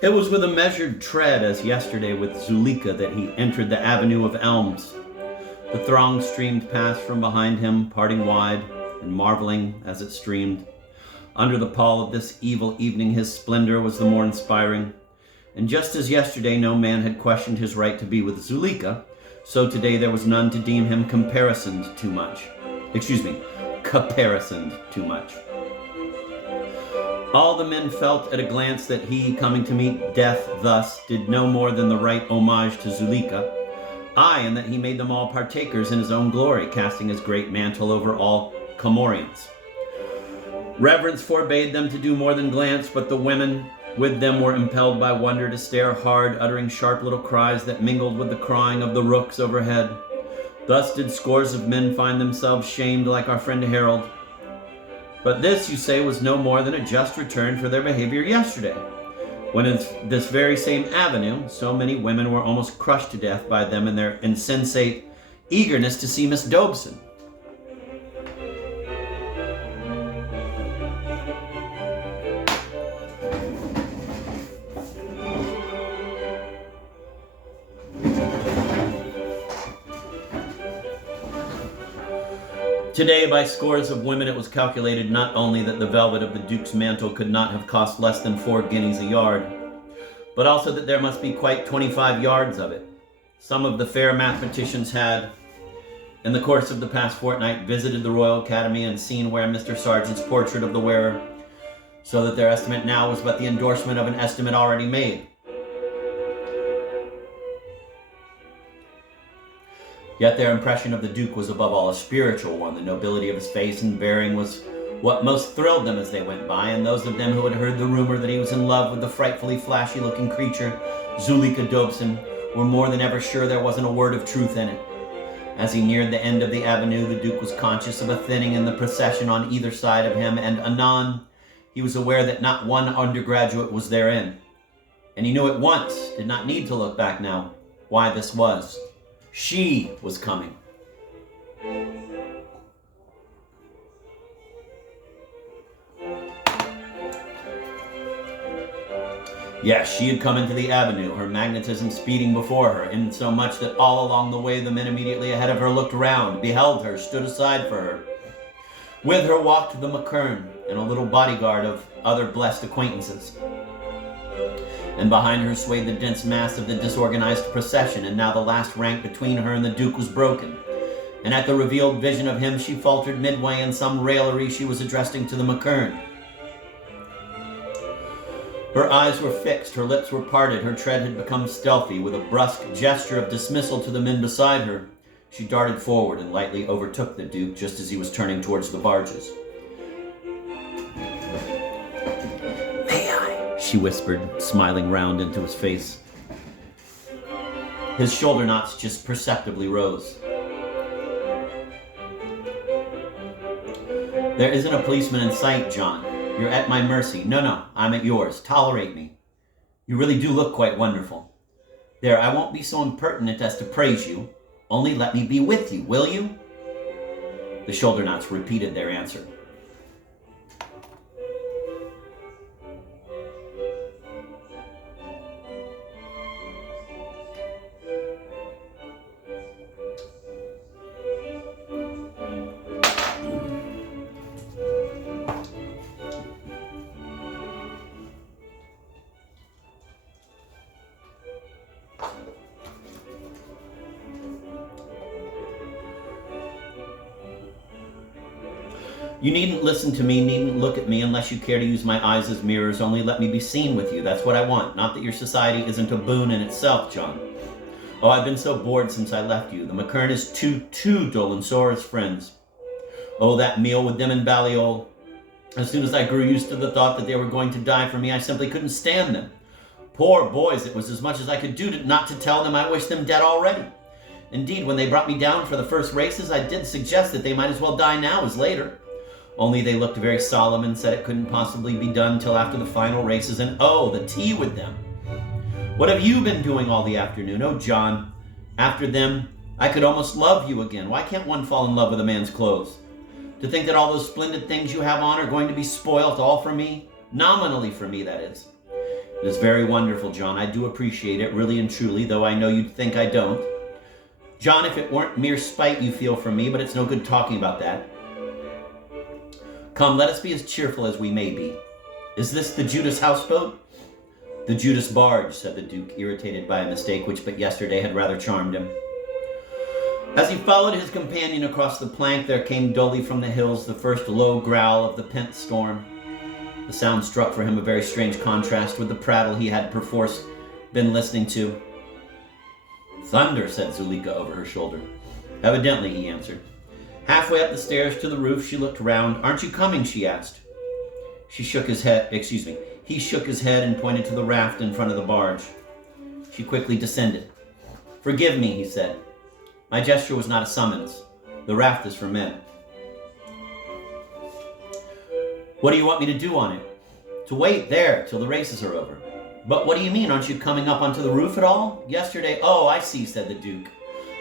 It was with a measured tread as yesterday with Zuleika that he entered the avenue of elms. The throng streamed past from behind him, parting wide and marveling as it streamed. Under the pall of this evil evening his splendor was the more inspiring. And just as yesterday no man had questioned his right to be with Zuleika, so today there was none to deem him caparisoned too much. All the men felt at a glance that he, coming to meet death thus, did no more than the right homage to Zuleika. Aye, and that he made them all partakers in his own glory, casting his great mantle over all Comorians. Reverence forbade them to do more than glance, but the women with them were impelled by wonder to stare hard, uttering sharp little cries that mingled with the crying of the rooks overhead. Thus did scores of men find themselves shamed like our friend Harold. But this, you say, was no more than a just return for their behavior yesterday, when in this very same avenue, so many women were almost crushed to death by them in their insensate eagerness to see Miss Dobson. Today, by scores of women, it was calculated not only that the velvet of the Duke's mantle could not have cost less than 4 guineas a yard, but also that there must be quite 25 yards of it. Some of the fair mathematicians had, in the course of the past fortnight, visited the Royal Academy and seen where Mr. Sargent's portrait of the wearer, so that their estimate now was but the endorsement of an estimate already made. Yet their impression of the Duke was above all a spiritual one. The nobility of his face and bearing was what most thrilled them as they went by, and those of them who had heard the rumor that he was in love with the frightfully flashy-looking creature, Zuleika Dobson, were more than ever sure there wasn't a word of truth in it. As he neared the end of the avenue, the Duke was conscious of a thinning in the procession on either side of him, and anon he was aware that not one undergraduate was therein. And he knew at once, did not need to look back now, why this was. She was coming. Yes, she had come into the avenue, her magnetism speeding before her, insomuch that all along the way the men immediately ahead of her looked round, beheld her, stood aside for her. With her walked the McKern and a little bodyguard of other blessed acquaintances. And behind her swayed the dense mass of the disorganized procession, and now the last rank between her and the Duke was broken. And at the revealed vision of him she faltered midway in some raillery she was addressing to the McKern. Her eyes were fixed, her lips were parted, her tread had become stealthy. With a brusque gesture of dismissal to the men beside her, she darted forward and lightly overtook the Duke just as he was turning towards the barges. She whispered, smiling round into his face. His shoulder knots just perceptibly rose. There isn't a policeman in sight, John. You're at my mercy. No, I'm at yours. Tolerate me. You really do look quite wonderful. There, I won't be so impertinent as to praise you. Only let me be with you, will you? The shoulder knots repeated their answer. You needn't listen to me, needn't look at me unless you care to use my eyes as mirrors. Only let me be seen with you. That's what I want. Not that your society isn't a boon in itself, John. Oh, I've been so bored since I left you. The McKern is too dull, and so are his friends. Oh, that meal with them in Balliol. As soon as I grew used to the thought that they were going to die for me, I simply couldn't stand them. Poor boys, it was as much as I could do not to tell them I wished them dead already. Indeed, when they brought me down for the first races, I did suggest that they might as well die now as later. Only they looked very solemn and said it couldn't possibly be done till after the final races, and oh, the tea with them. What have you been doing all the afternoon? Oh, John, after them, I could almost love you again. Why can't one fall in love with a man's clothes? To think that all those splendid things you have on are going to be spoilt all for me? Nominally for me, that is. It is very wonderful, John. I do appreciate it, really and truly, though I know you'd think I don't. John, if it weren't mere spite you feel for me, but it's no good talking about that. Come, let us be as cheerful as we may be. Is this the Judas houseboat? The Judas barge, said the Duke, irritated by a mistake which but yesterday had rather charmed him. As he followed his companion across the plank, there came dully from the hills the first low growl of the pent storm. The sound struck for him a very strange contrast with the prattle he had perforce been listening to. Thunder, said Zuleika over her shoulder. Evidently, he answered. Halfway up the stairs to the roof, she looked round. Aren't you coming? She asked. He shook his head and pointed to the raft in front of the barge. She quickly descended. Forgive me, he said. My gesture was not a summons. The raft is for men. What do you want me to do on it? To wait there till the races are over. But what do you mean? Aren't you coming up onto the roof at all? Yesterday, oh, I see, said the Duke,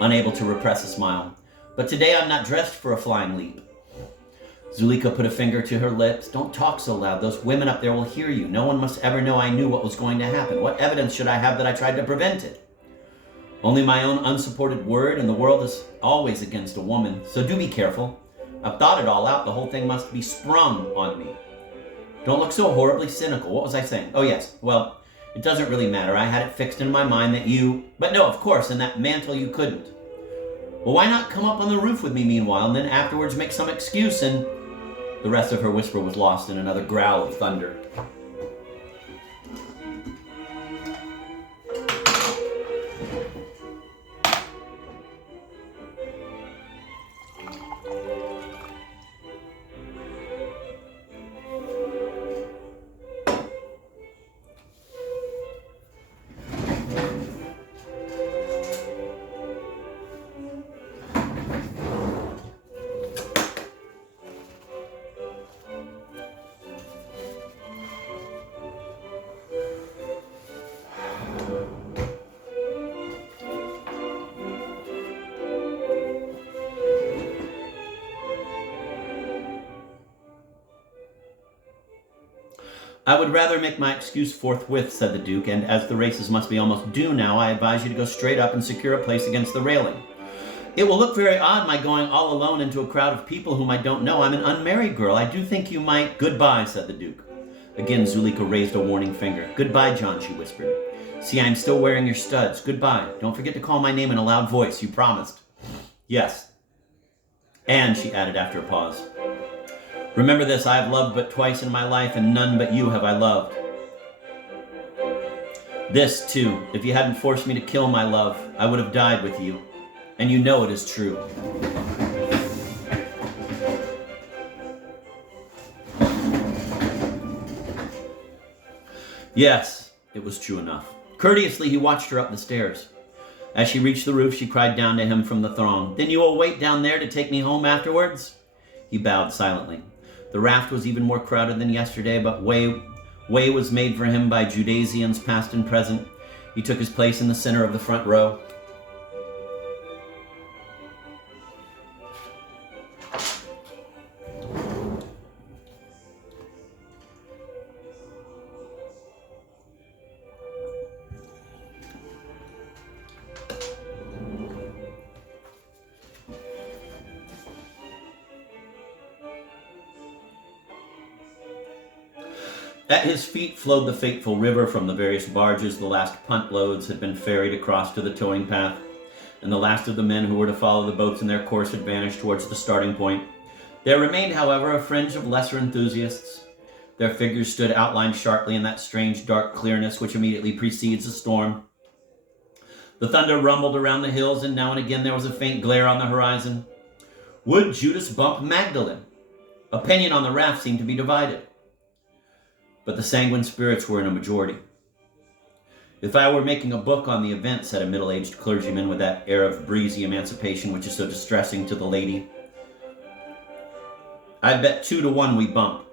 unable to repress a smile. But today I'm not dressed for a flying leap. Zuleika put a finger to her lips. Don't talk so loud. Those women up there will hear you. No one must ever know I knew what was going to happen. What evidence should I have that I tried to prevent it? Only my own unsupported word, and the world is always against a woman. So do be careful. I've thought it all out. The whole thing must be sprung on me. Don't look so horribly cynical. What was I saying? Oh, yes. Well, it doesn't really matter. I had it fixed in my mind that you... But no, of course, in that mantle you couldn't. Well, why not come up on the roof with me meanwhile, and then afterwards make some excuse and... The rest of her whisper was lost in another growl of thunder. I would rather make my excuse forthwith, said the Duke, and as the races must be almost due now, I advise you to go straight up and secure a place against the railing. It will look very odd, my going all alone into a crowd of people whom I don't know. I'm an unmarried girl. I do think you might... Goodbye, said the Duke. Again, Zuleika raised a warning finger. Goodbye, John, she whispered. See, I am still wearing your studs. Goodbye. Don't forget to call my name in a loud voice. You promised. Yes. And, she added after a pause, remember this, I have loved but twice in my life, and none but you have I loved. This, too, if you hadn't forced me to kill my love, I would have died with you. And you know it is true. Yes, it was true enough. Courteously, he watched her up the stairs. As she reached the roof, she cried down to him from the throng, Then you will wait down there to take me home afterwards? He bowed silently. The raft was even more crowded than yesterday, but way was made for him by Judasians past and present. He took his place in the center of the front row. At his feet flowed the fateful river from the various barges. The last punt loads had been ferried across to the towing path, and the last of the men who were to follow the boats in their course had vanished towards the starting point. There remained, however, a fringe of lesser enthusiasts. Their figures stood outlined sharply in that strange dark clearness which immediately precedes a storm. The thunder rumbled around the hills, and now and again there was a faint glare on the horizon. Would Judas bump Magdalene? Opinion on the raft seemed to be divided, but the sanguine spirits were in a majority. If I were making a book on the event, said a middle-aged clergyman with that air of breezy emancipation which is so distressing to the lady, I'd bet 2-1 we bump.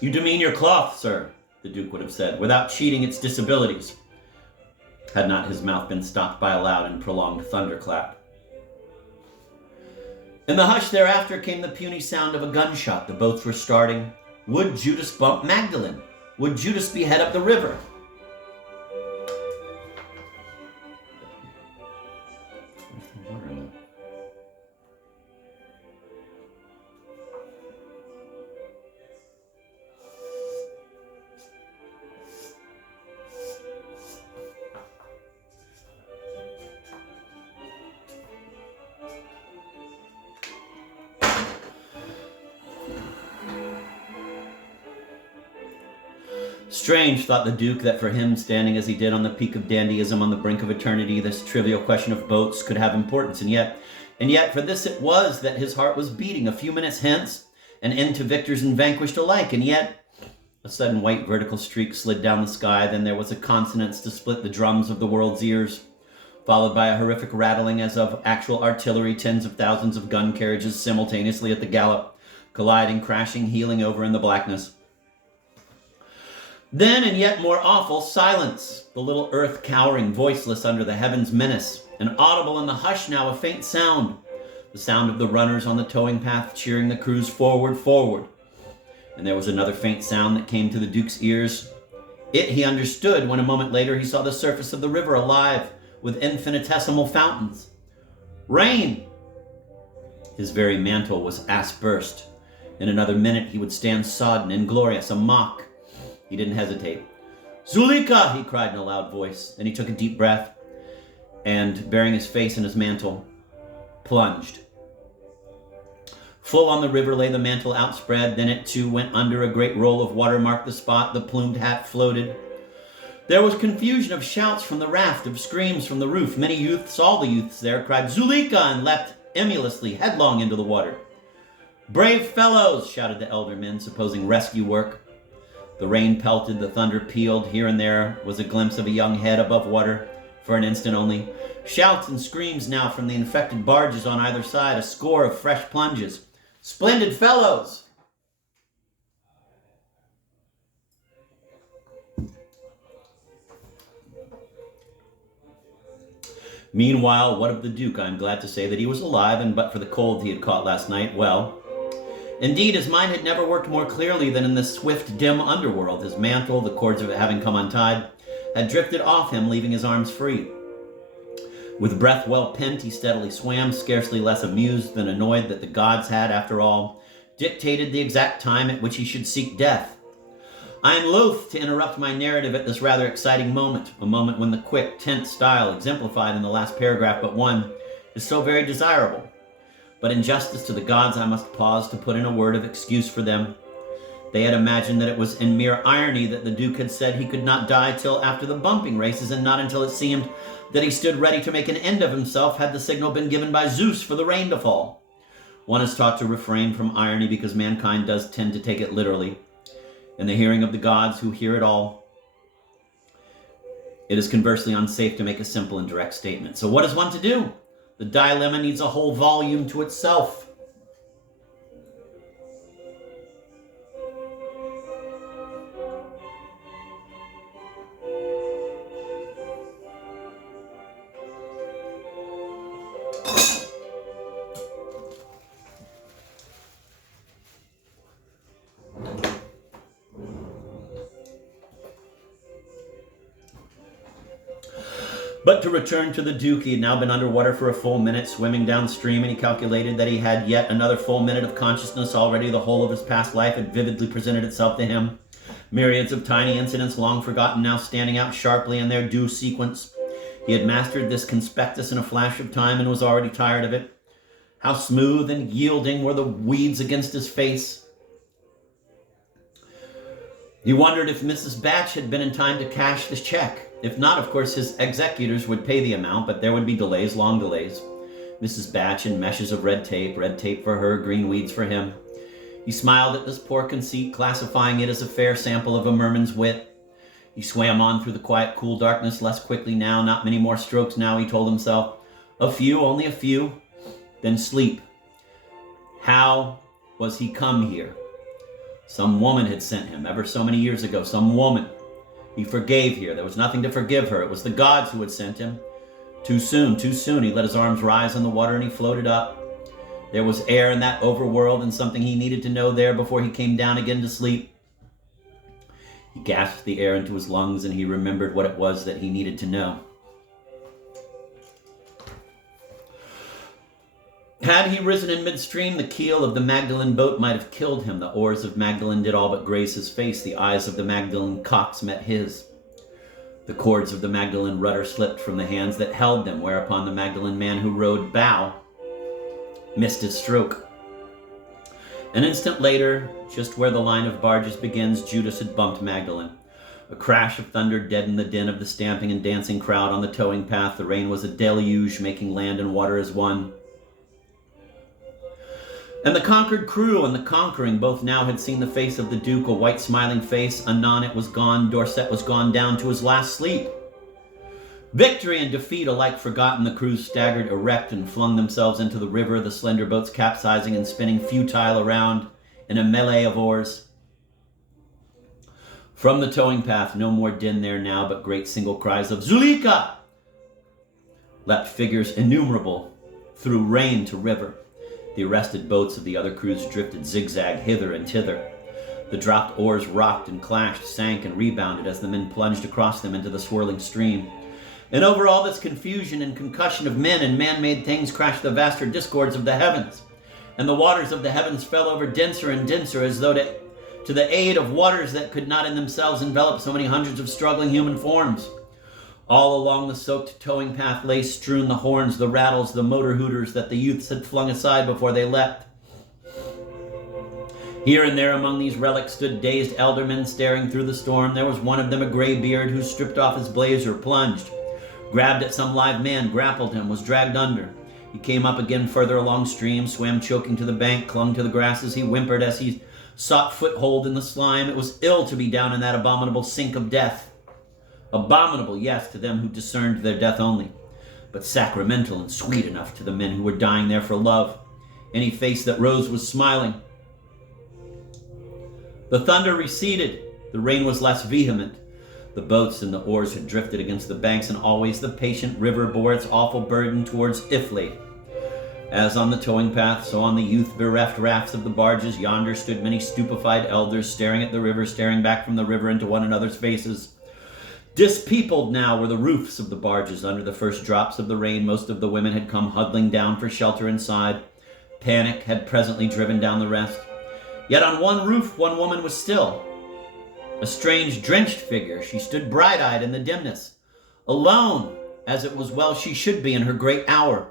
You demean your cloth, sir, the Duke would have said, without cheating its disabilities, had not his mouth been stopped by a loud and prolonged thunderclap. In the hush thereafter came the puny sound of a gunshot. The boats were starting. Would Judas bump Magdalene? Would Judas be head up the river? Strange, thought the Duke, that for him, standing as he did on the peak of dandyism on the brink of eternity, this trivial question of boats could have importance, and yet for this it was that his heart was beating. A few minutes hence, an end to victors and vanquished alike, and yet a sudden white vertical streak slid down the sky. Then there was a consonance to split the drums of the world's ears, followed by a horrific rattling as of actual artillery, tens of thousands of gun carriages simultaneously at the gallop, colliding, crashing, heeling over in the blackness. Then, and yet more awful, silence, the little earth cowering, voiceless under the heavens' menace, and audible in the hush now a faint sound, the sound of the runners on the towing path cheering the crews forward, forward. And there was another faint sound that came to the Duke's ears. It he understood when a moment later he saw the surface of the river alive with infinitesimal fountains. Rain! His very mantle was aspersed. In another minute he would stand sodden, inglorious, a mock. He didn't hesitate. Zuleika! He cried in a loud voice. Then he took a deep breath and, burying his face in his mantle, plunged. Full on the river lay the mantle outspread. Then it too went under. A great roll of water marked the spot. The plumed hat floated. There was confusion of shouts from the raft, of screams from the roof. Many youths, all the youths there, cried Zuleika and leapt emulously headlong into the water. Brave fellows, shouted the elder men, supposing rescue work. The rain pelted, the thunder pealed. Here and there was a glimpse of a young head above water, for an instant only. Shouts and screams now from the infected barges on either side, a score of fresh plunges. Splendid fellows! Meanwhile, what of the Duke? I am glad to say that he was alive, and but for the cold he had caught last night, well, indeed, his mind had never worked more clearly than in this swift, dim underworld. His mantle, the cords of it having come untied, had drifted off him, leaving his arms free. With breath well pent, he steadily swam, scarcely less amused than annoyed that the gods had, after all, dictated the exact time at which he should seek death. I am loath to interrupt my narrative at this rather exciting moment, a moment when the quick, tense style exemplified in the last paragraph but one is so very desirable. But in justice to the gods, I must pause to put in a word of excuse for them. They had imagined that it was in mere irony that the Duke had said he could not die till after the bumping races, and not until it seemed that he stood ready to make an end of himself had the signal been given by Zeus for the rain to fall. One is taught to refrain from irony because mankind does tend to take it literally. In the hearing of the gods who hear it all, it is conversely unsafe to make a simple and direct statement. So what is one to do? The dilemma needs a whole volume to itself. But to return to the Duke, he had now been underwater for a full minute, swimming downstream, and he calculated that he had yet another full minute of consciousness. Already the whole of his past life had vividly presented itself to him. Myriads of tiny incidents, long forgotten, now standing out sharply in their due sequence. He had mastered this conspectus in a flash of time and was already tired of it. How smooth and yielding were the weeds against his face. He wondered if Mrs. Batch had been in time to cash the check. If not, of course, his executors would pay the amount, but there would be delays, long delays. Mrs. Batch in meshes of red tape for her, green weeds for him. He smiled at this poor conceit, classifying it as a fair sample of a merman's wit. He swam on through the quiet, cool darkness less quickly now, not many more strokes now, he told himself. A few, only a few, then sleep. How was he come here? Some woman had sent him, ever so many years ago, some woman. He forgave here. There was nothing to forgive her. It was the gods who had sent him. Too soon. He let his arms rise in the water and he floated up. There was air in that overworld and something he needed to know there before he came down again to sleep. He gasped the air into his lungs and he remembered what it was that he needed to know. Had he risen in midstream, the keel of the Magdalene boat might have killed him. The oars of Magdalene did all but graze his face. The eyes of the Magdalene cocks met his. The cords of the Magdalene rudder slipped from the hands that held them, whereupon the Magdalene man who rowed bow missed his stroke. An instant later, just where the line of barges begins, Judas had bumped Magdalene. A crash of thunder deadened the din of the stamping and dancing crowd on the towing path. The rain was a deluge, making land and water as one. And the conquered crew and the conquering both now had seen the face of the Duke, a white smiling face. Anon it was gone. Dorset was gone down to his last sleep. Victory and defeat alike forgotten, the crews staggered erect and flung themselves into the river, the slender boats capsizing and spinning futile around in a melee of oars. From the towing path, no more din there now, but great single cries of "Zuleika!" leapt figures innumerable through rain to river. The arrested boats of the other crews drifted zigzag hither and thither. The dropped oars rocked and clashed, sank and rebounded as the men plunged across them into the swirling stream. And over all this confusion and concussion of men and man-made things crashed the vaster discords of the heavens. And the waters of the heavens fell over denser and denser, as though to the aid of waters that could not in themselves envelop so many hundreds of struggling human forms. All along the soaked towing path lay strewn the horns, the rattles, the motor hooters that the youths had flung aside before they leapt. Here and there among these relics stood dazed eldermen staring through the storm. There was one of them, a gray beard, who stripped off his blazer, plunged, grabbed at some live man, grappled him, was dragged under. He came up again further along stream, swam choking to the bank, clung to the grasses. He whimpered as he sought foothold in the slime. It was ill to be down in that abominable sink of death. Abominable, yes, to them who discerned their death only, but sacramental and sweet enough to the men who were dying there for love. Any face that rose was smiling. The thunder receded. The rain was less vehement. The boats and the oars had drifted against the banks, and always the patient river bore its awful burden towards Iffley. As on the towing path, so on the youth-bereft rafts of the barges, yonder stood many stupefied elders, staring at the river, staring back from the river into one another's faces. Dispeopled now were the roofs of the barges. Under the first drops of the rain, most of the women had come huddling down for shelter inside. Panic had presently driven down the rest. Yet on one roof, one woman was still. A strange, drenched figure. She stood bright-eyed in the dimness, alone, as it was well she should be in her great hour,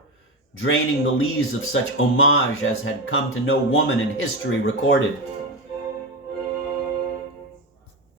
draining the lees of such homage as had come to no woman in history recorded.